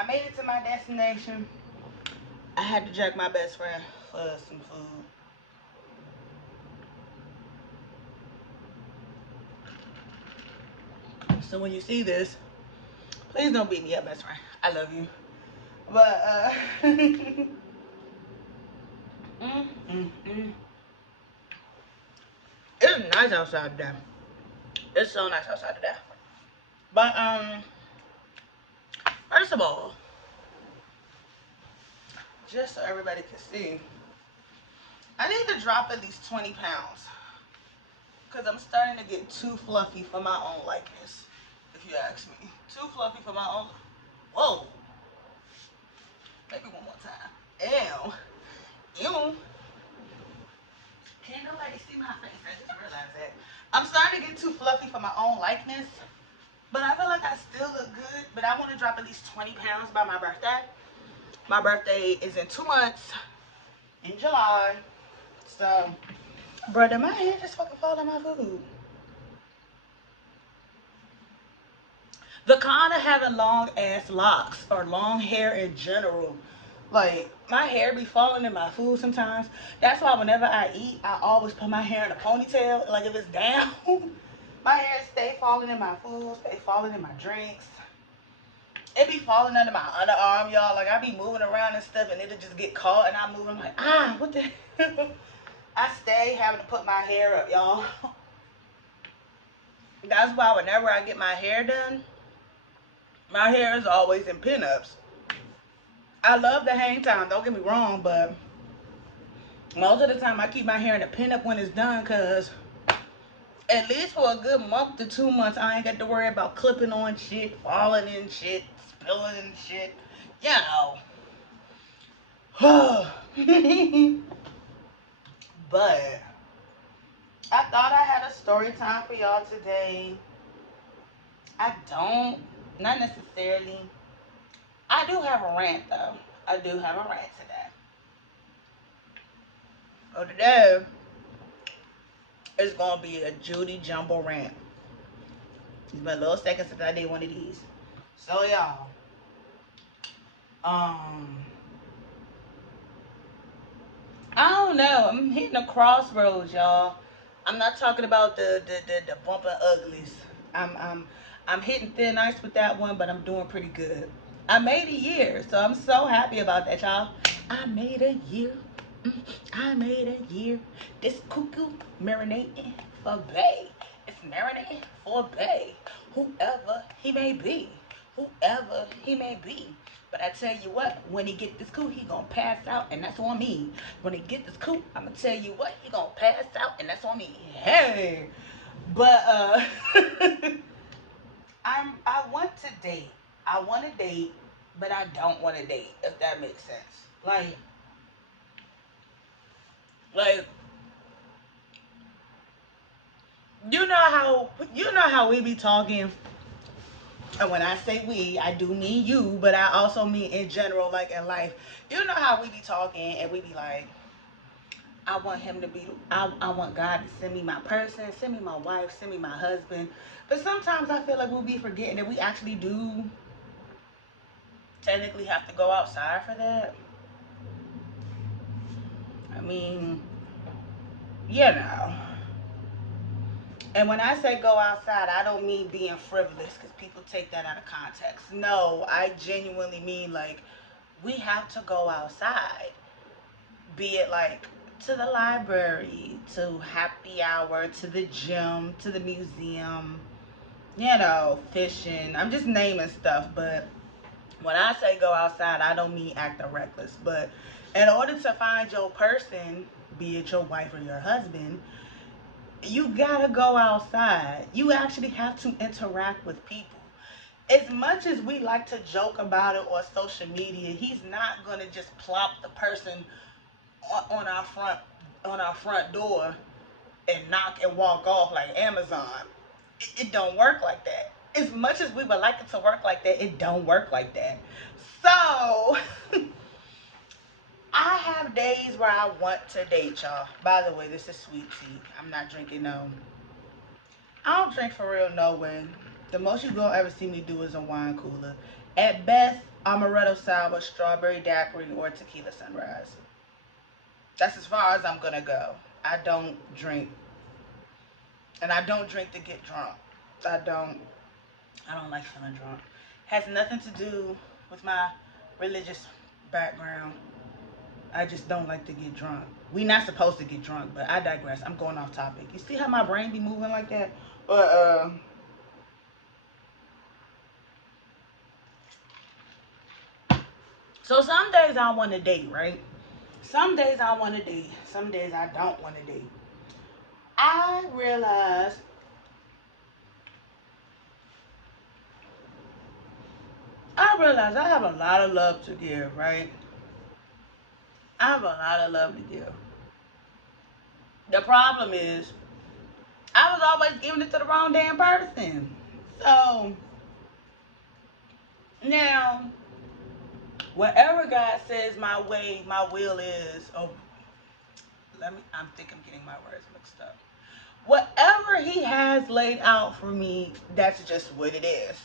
I made it to my destination. I had to jack my best friend for some food. So when you see this, please don't beat me up, best friend. I love you. But mm, mm, mm. It's nice outside today. It's so nice outside today. But first of all, just so everybody can see, I need to drop at least 20 pounds. Because I'm starting to get too fluffy for my own likeness, if you ask me. Too fluffy for my own. Whoa. Maybe one more time. Ew. Ew. Can't nobody see my face. I just realized that. I'm starting to get too fluffy for my own likeness. But I feel like I still look good. But I want to drop at least 20 pounds by my birthday. My birthday is in 2 months. In July. So, brother, my hair just fucking fall on my food. The kind of having long ass locks or long hair in general. Like, my hair be falling in my food sometimes. That's why whenever I eat, I always put my hair in a ponytail. Like, if it's down, my hair stay falling in my food, stay falling in my drinks. It be falling under my underarm, y'all. Like, I be moving around and stuff, and it'll just get caught, and I move. I'm like, what the hell? I stay having to put my hair up, y'all. That's why whenever I get my hair done, my hair is always in pinups. I love the hang time, don't get me wrong, but most of the time I keep my hair in a pinup when it's done, because at least for a good month to 2 months, I ain't got to worry about clipping on shit, falling in shit, spilling in shit, you know. But I thought I had a story time for y'all today. I don't, not necessarily. I do have a rant though. I do have a rant today. Oh, today is gonna be a Judy Jumbo rant. It's been a little second since I did one of these. So y'all, um, I don't know. I'm hitting a crossroads, y'all. I'm not talking about the bumping uglies. I'm I'm I'm hitting thin ice with that one, but I'm doing pretty good. I made a year, so I'm so happy about that, y'all. I made a year. I made a year. This cuckoo marinating for Bay. It's marinating for Bay. Whoever he may be. Whoever he may be. But I tell you what, when he get this coot, he gonna pass out, and that's on me. When he get this coot, I'ma tell you what, he gonna pass out, and that's on me. Hey, but I want to date. I want to date, but I don't want to date. If that makes sense. Like you know how we be talking. And when I say we, I do mean you, but I also mean in general, like in life. You know how we be talking and we be like, I want him to be, I want God to send me my person, send me my wife, send me my husband. But sometimes I feel like we'll be forgetting that we actually do technically have to go outside for that. I mean, you know. And when I say go outside, I don't mean being frivolous because people take that out of context. No, I genuinely mean like we have to go outside. Be it like to the library, to happy hour, to the gym, to the museum, fishing. I'm just naming stuff, but when I say go outside, I don't mean acting reckless. But in order to find your person, be it your wife or your husband, you gotta go outside. You actually have to interact with people. As much as we like to joke about it on social media, he's not gonna just plop the person on our front door and knock and walk off like Amazon. It don't work like that. As much as we would like it to work like that, it don't work like that. So I have days where I want to date y'all. By the way, this is sweet tea. I'm not drinking no. I don't drink for real no way. The most you gonna ever see me do is a wine cooler. At best, amaretto sour, strawberry daiquiri, or tequila sunrise. That's as far as I'm gonna go. I don't drink, and I don't drink to get drunk. I don't. I don't like feeling drunk. Has nothing to do with my religious background. I just don't like to get drunk. We not supposed to get drunk, but I digress. I'm going off topic. You see how my brain be moving like that? But so some days I want to date, right? Some days I want to date. Some days I don't want to date. I realize I have a lot of love to give, right? I have a lot of love to give. The problem is I was always giving it to the wrong damn person. So now, whatever God says my way, my will is, oh, I think I'm getting my words mixed up. Whatever He has laid out for me, that's just what it is.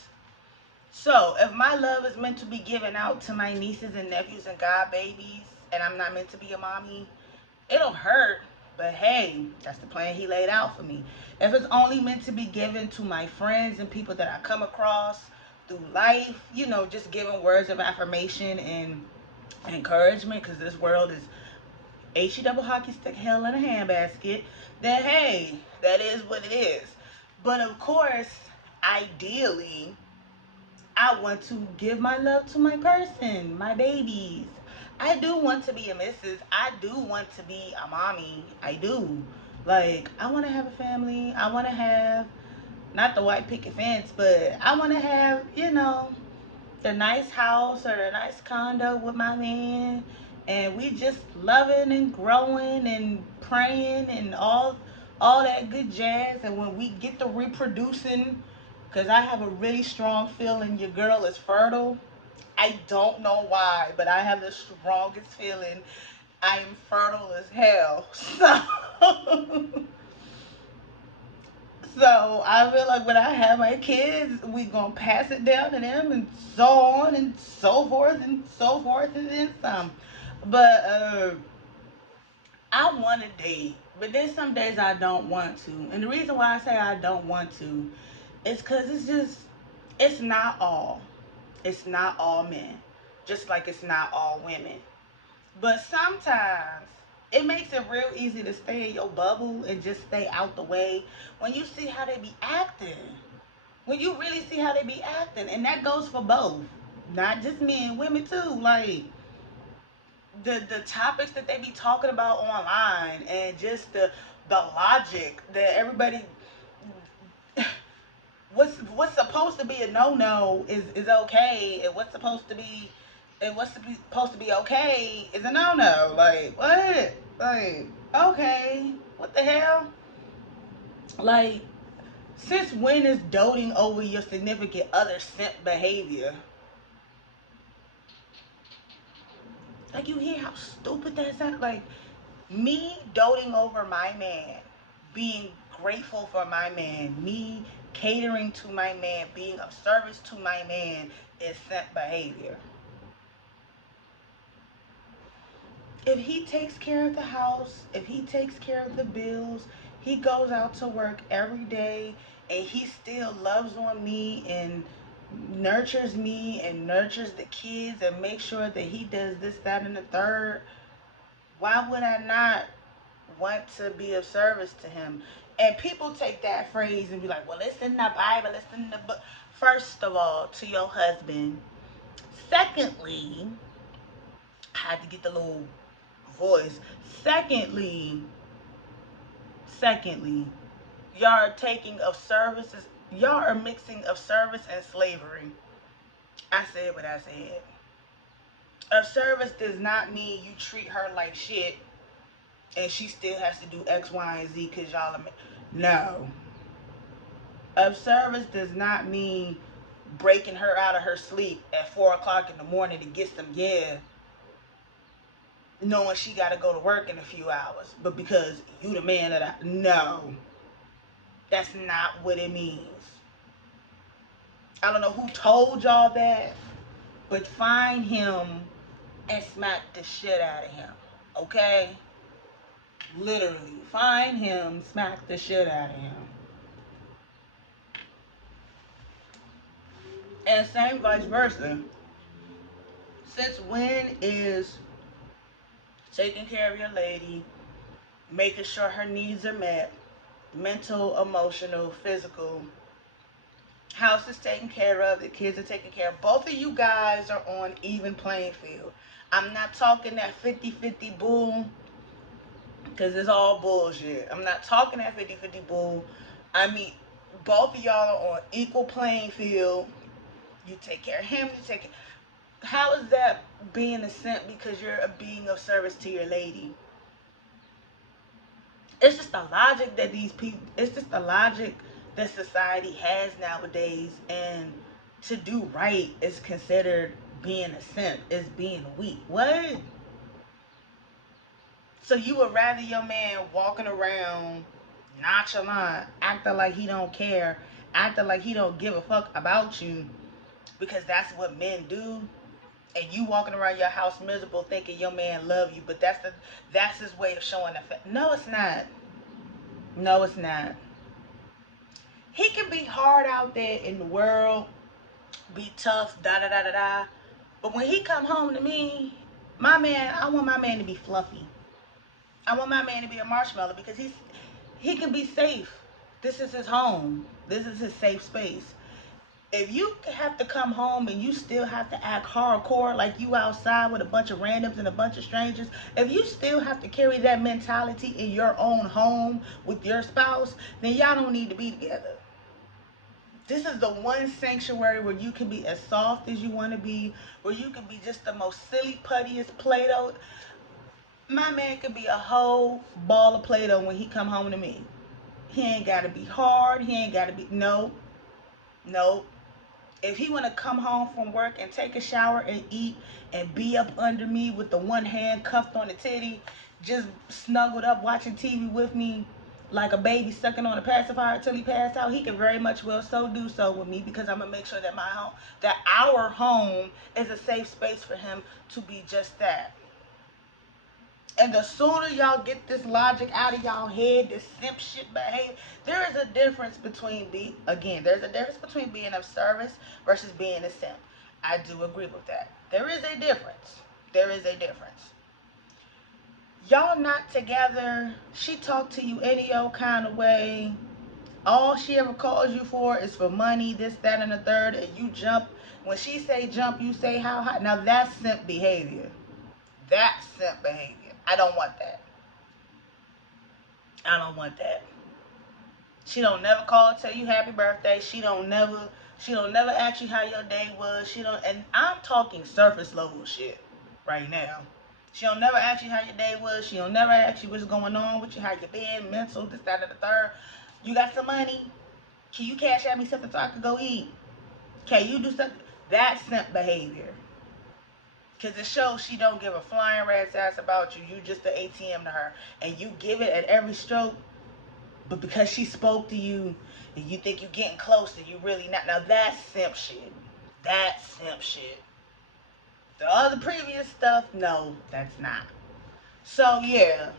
So, if my love is meant to be given out to my nieces and nephews and god babies, and I'm not meant to be a mommy, it'll hurt. But hey, that's the plan He laid out for me. If it's only meant to be given to my friends and people that I come across through life, just giving words of affirmation and encouragement, because this world is HE double hockey stick hell in a handbasket, then hey, that is what it is. But of course, ideally, I want to give my love to my person, my babies. I do want to be a missus. I do want to be a mommy. I do. Like, I want to have a family. I want to have, not the white picket fence, but I want to have, the nice house or the nice condo with my man. And we just loving and growing and praying and all that good jazz. And when we get to reproducing, because I have a really strong feeling your girl is fertile. I don't know why, but I have the strongest feeling I am fertile as hell. So I feel like when I have my kids, we gonna pass it down to them, and so on and so forth and so forth and then some. But I want to date, but there's some days I don't want to, and the reason why I say I don't want to is because it's not all. It's not all men, just like it's not all women. But sometimes it makes it real easy to stay in your bubble and just stay out the way when you see how they be acting. When you really see how they be acting, and that goes for both, not just men, women too. Like the topics that they be talking about online, and just the logic that everybody what's supposed to be a no is okay, and supposed to be okay is a no. Like what? Like okay, what the hell? Like since when is doting over your significant other simp behavior? Like you hear how stupid that sounds? Like me doting over my man, being grateful for my man, me catering to my man, being of service to my man is simp behavior. If he takes care of the house, if he takes care of the bills, he goes out to work every day and he still loves on me and nurtures the kids and makes sure that he does this, that, and the third, why would I not want to be of service to him? And people take that phrase and be like, well, it's in the Bible, it's in the book. First of all, to your husband. Secondly, I had to get the little voice. Secondly, secondly, y'all are taking of services, y'all are mixing of service and slavery. I said what I said. Of service does not mean you treat her like shit and she still has to do X, Y, and Z because y'all are. No. Of service does not mean breaking her out of her sleep at 4 o'clock in the morning to get some, yeah, knowing she got to go to work in a few hours. But because you the man that I. No. That's not what it means. I don't know who told y'all that, but find him and smack the shit out of him. Okay? Literally. Find him, smack the shit out of him. And same vice versa. Since when is taking care of your lady, making sure her needs are met, mental, emotional, physical, house is taken care of, the kids are taken care of, both of you guys are on even playing field. I'm not talking that 50-50 bull, because it's all bullshit. I'm not talking that 50-50 bull. I mean, both of y'all are on equal playing field. You take care of him, you take care. How is that being a simp because you're a being of service to your lady? It's just the logic that these people, it's just the logic that society has nowadays, and to do right is considered being a simp, is being weak. What? So you would rather your man walking around nonchalant, acting like he don't care, acting like he don't give a fuck about you, because that's what men do, and you walking around your house miserable thinking your man love you, but that's his way of showing affection. No, it's not. No, it's not. He can be hard out there in the world, be tough, da da da da da. But when he come home to me, my man, I want my man to be fluffy. I want my man to be a marshmallow because he can be safe. This is his home. This is his safe space. If you have to come home and you still have to act hardcore like you outside with a bunch of randoms and a bunch of strangers, if you still have to carry that mentality in your own home with your spouse, then y'all don't need to be together. This is the one sanctuary where you can be as soft as you want to be, where you can be just the most silly puttiest Play-Doh. My man could be a whole ball of Play-Doh when he come home to me. He ain't got to be hard. He ain't got to be, no, no. If he want to come home from work and take a shower and eat and be up under me with the one hand cuffed on the titty, just snuggled up watching TV with me like a baby sucking on a pacifier until he passed out, he can very much well so do so with me, because I'm gonna make sure that my home, that our home is a safe space for him to be just that. And the sooner y'all get this logic out of y'all head, this simp shit behavior, there is a difference between there's a difference between being of service versus being a simp. I do agree with that. There is a difference. There is a difference. Y'all not together. She talked to you any old kind of way. All she ever calls you for is for money, this, that, and the third, and you jump. When she say jump, you say how high. Now that's simp behavior. That's simp behavior. I don't want that. I don't want that. She don't never call and tell you happy birthday. She don't never ask you how your day was. She don't, and I'm talking surface level shit right now. She don't never ask you how your day was. She don't never ask you what's going on with you, how you been, mental, this, that, and the third. You got some money? Can you cash out me something so I could go eat? Can you do something? That's simp behavior. Because it shows she don't give a flying rat's ass about you. You just the ATM to her. And you give it at every stroke. But because she spoke to you and you think you're getting close and you really not. Now that's simp shit. That's simp shit. The other previous stuff, no, that's not. So yeah.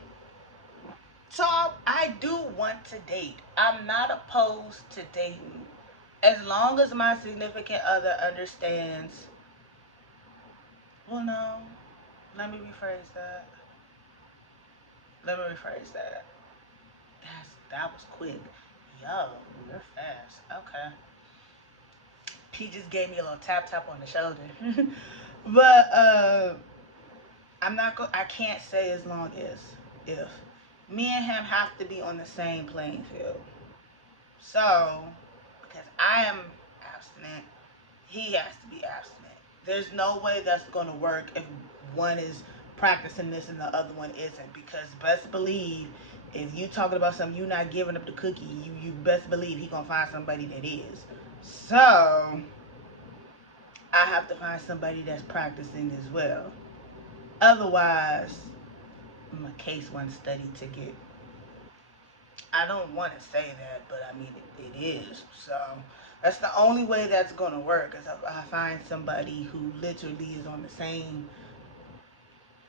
So I do want to date. I'm not opposed to dating. As long as my significant other understands. Well, no. Let me rephrase that. Let me rephrase that. That was quick. Yo, you're fast. Okay. He just gave me a little tap tap on the shoulder. But I can't say as long as, if me and him have to be on the same playing field. So, because I am abstinent, he has to be abstinent. There's no way that's going to work if one is practicing this and the other one isn't. Because best believe, if you talking about something, you not giving up the cookie, you best believe he going to find somebody that is. So, I have to find somebody that's practicing as well. Otherwise, my case one study ticket. I don't want to say that, but I mean, it is. So, That's the only way that's gonna work. Is if I find somebody who literally is on the same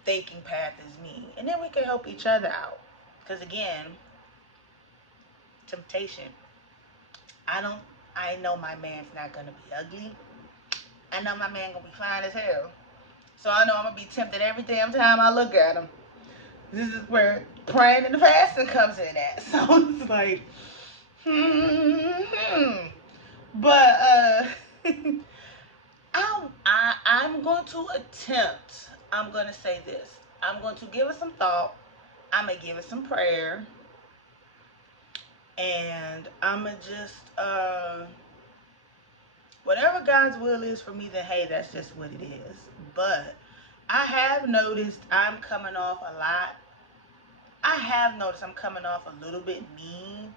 thinking path as me, and then we can help each other out. Because again, temptation. I don't. I know my man's not gonna be ugly. I know my man gonna be fine as hell. So I know I'm gonna be tempted every damn time I look at him. This is where praying and the fasting comes in at. So it's like, hmm. But I'm going to attempt. I'm going to say this. I'm going to give it some thought. I'm gonna give it some prayer, and I'm gonna just whatever God's will is for me. Then hey, that's just what it is. But I have noticed I'm coming off a lot. I have noticed I'm coming off a little bit mean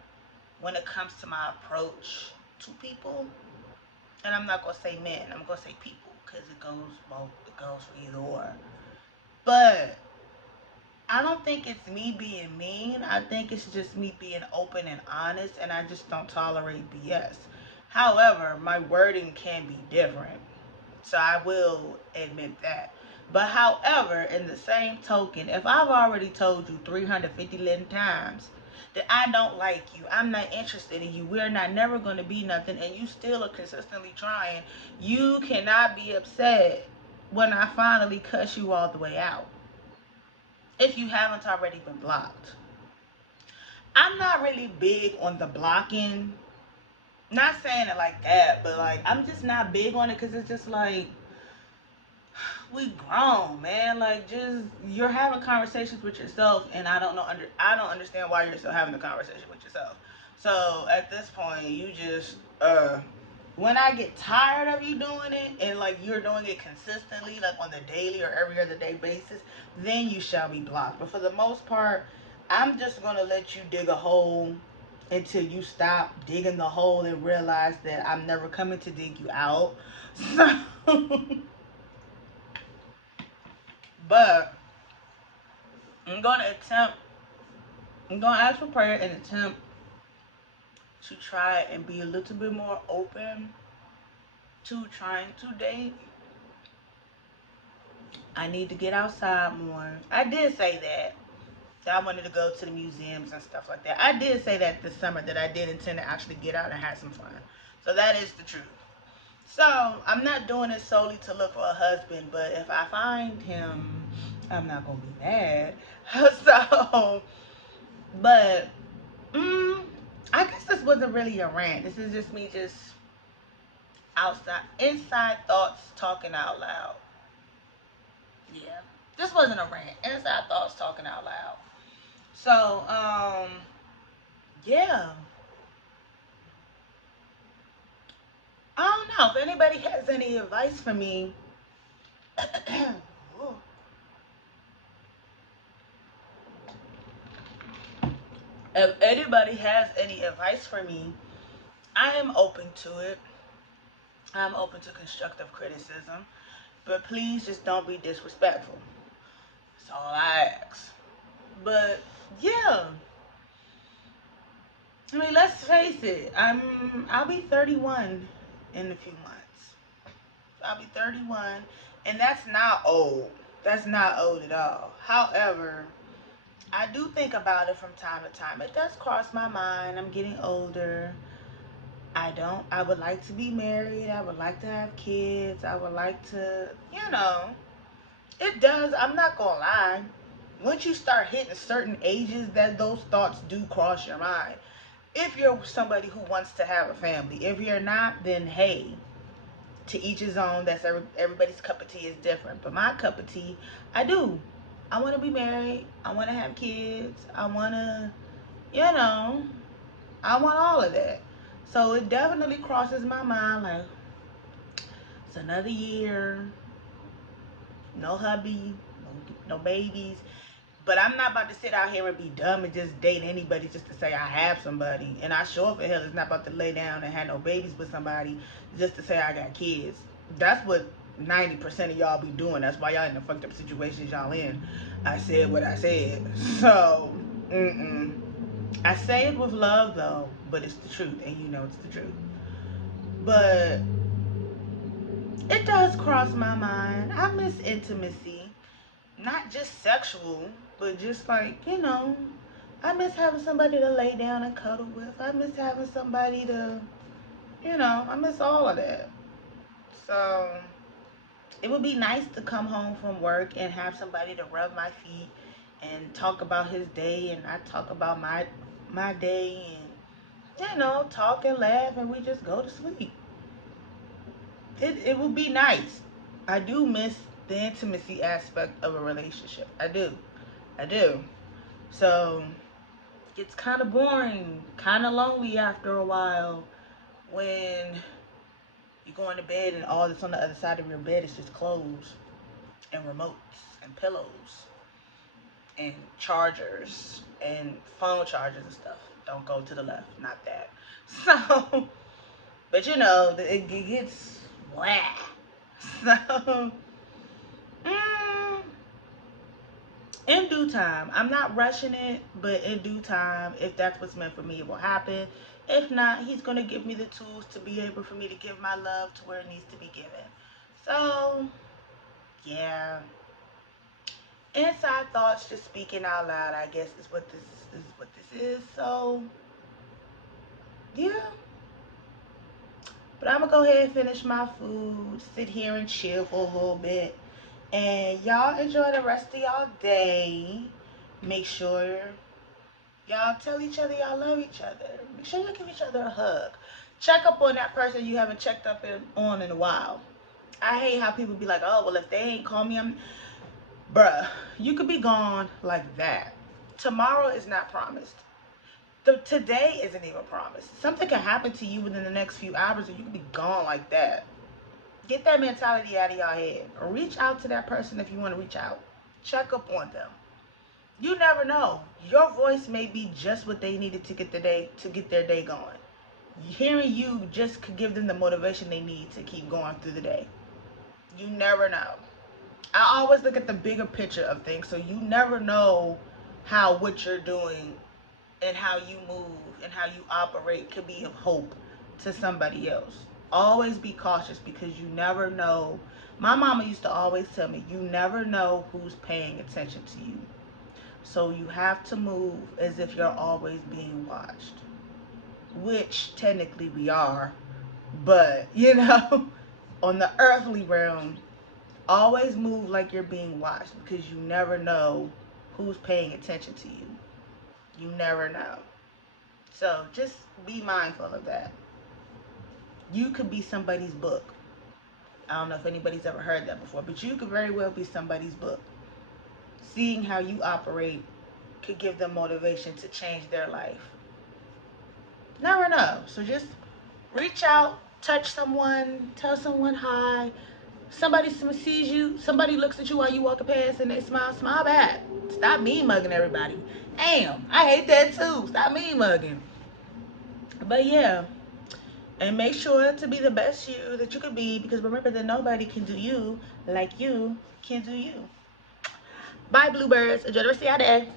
when it comes to my approach to people. And I'm not gonna say men. I'm gonna say people because it goes both. It goes for either or. But I don't think it's me being mean. I think it's just me being open and honest, and I just don't tolerate BS. However, my wording can be different. So I will admit that. But however, in the same token, if I've already told you 350 times that I don't like you, I'm not interested in you, we're not never going to be nothing, and you still are consistently trying, you cannot be upset when I finally cuss you all the way out. If you haven't already been blocked. I'm not really big on the blocking. Not saying it like that, but like I'm just not big on it because it's just like we grown, man. Like, just you're having conversations with yourself, and I don't understand why you're still having the conversation with yourself. So at this point, you just when I get tired of you doing it, and like you're doing it consistently, like on the daily or every other day basis, then you shall be blocked. But for the most part, I'm just gonna let you dig a hole until you stop digging the hole and realize that I'm never coming to dig you out. So but I'm gonna attempt. I'm gonna ask for prayer and attempt to try and be a little bit more open to trying to date. I need to get outside more. I did say that. I wanted to go to the museums and stuff like that. I did say that this summer that I did intend to actually get out and have some fun. So that is the truth. So I'm not doing it solely to look for a husband, but if I find him, I'm not gonna be mad. So, but I guess this wasn't really a rant. This is just me just inside thoughts talking out loud. Yeah. This wasn't a rant. Inside thoughts talking out loud. So, yeah. I don't know if anybody has any advice for me. If anybody has any advice for me, I am open to it. I'm open to constructive criticism. But please just don't be disrespectful. That's all I ask. But yeah. I mean, let's face it. I'll be 31 in a few months. I'll be 31, and that's not old. That's not old at all. However, I do think about it from time to time. It does cross my mind. I'm getting older. I would like to be married. I would like to have kids. I would like to, it does. I'm not going to lie. Once you start hitting certain ages, that those thoughts do cross your mind. If you're somebody who wants to have a family, if you're not, then hey, to each his own. That's everybody's cup of tea is different. But my cup of tea, I do. I want to be married. I want to have kids. I want to, you know, I want all of that. So it definitely crosses my mind like it's another year, no hubby, no babies. But I'm not about to sit out here and be dumb and just date anybody just to say I have somebody. And I sure for hell is not about to lay down and have no babies with somebody just to say I got kids. That's what 90% of y'all be doing. That's why y'all in the fucked up situations y'all in. I said what I said. So, I say it with love though, but it's the truth, and you know it's the truth. But it does cross my mind. I miss intimacy. Not just sexual, but just like, I miss having somebody to lay down and cuddle with. I miss having somebody to, I miss all of that. So it would be nice to come home from work and have somebody to rub my feet and talk about his day, and I talk about my day, and talk and laugh, and we just go to sleep. It would be nice. I do miss the intimacy aspect of a relationship. I do. So it's kind of boring, kind of lonely after a while when you go into bed and all that's on the other side of your bed is just clothes and remotes and pillows and chargers and phone chargers and stuff. Don't go to the left, not that. So, but it gets blah. So, mm, in due time, I'm not rushing it, but in due time, if that's what's meant for me, it will happen. If not, he's gonna give me the tools to be able for me to give my love to where it needs to be given. So, yeah. Inside thoughts, just speaking out loud, I guess is what this is. So, yeah. But I'm gonna go ahead and finish my food, sit here and chill for a little bit. And y'all enjoy the rest of y'all day. Make sure y'all tell each other y'all love each other. Make sure you give each other a hug. Check up on that person you haven't checked up on in a while. I hate how people be like, oh, well, if they ain't call me, bruh, you could be gone like that. Tomorrow is not promised. Today isn't even promised. Something can happen to you within the next few hours and you can be gone like that. Get that mentality out of your head. Reach out to that person if you want to reach out. Check up on them. You never know. Your voice may be just what they needed to get their day going. Hearing you just could give them the motivation they need to keep going through the day. You never know. I always look at the bigger picture of things, so you never know how what you're doing and how you move and how you operate could be of hope to somebody else. Always be cautious because you never know. My mama used to always tell me, you never know who's paying attention to you. So you have to move as if you're always being watched, which technically we are, but on the earthly realm, always move like you're being watched because you never know who's paying attention to you. You never know. So just be mindful of that. You could be somebody's book. I don't know if anybody's ever heard that before, but you could very well be somebody's book. Seeing how you operate could give them motivation to change their life. Never know. So just reach out, touch someone, tell someone hi. Somebody sees you, somebody looks at you while you walking past and they smile back. Stop mean mugging everybody. Damn, I hate that too. Stop mean mugging. But yeah, and make sure to be the best you that you could be, because remember that nobody can do you like you can do you. Bye, bluebirds. Enjoy the rest of your day.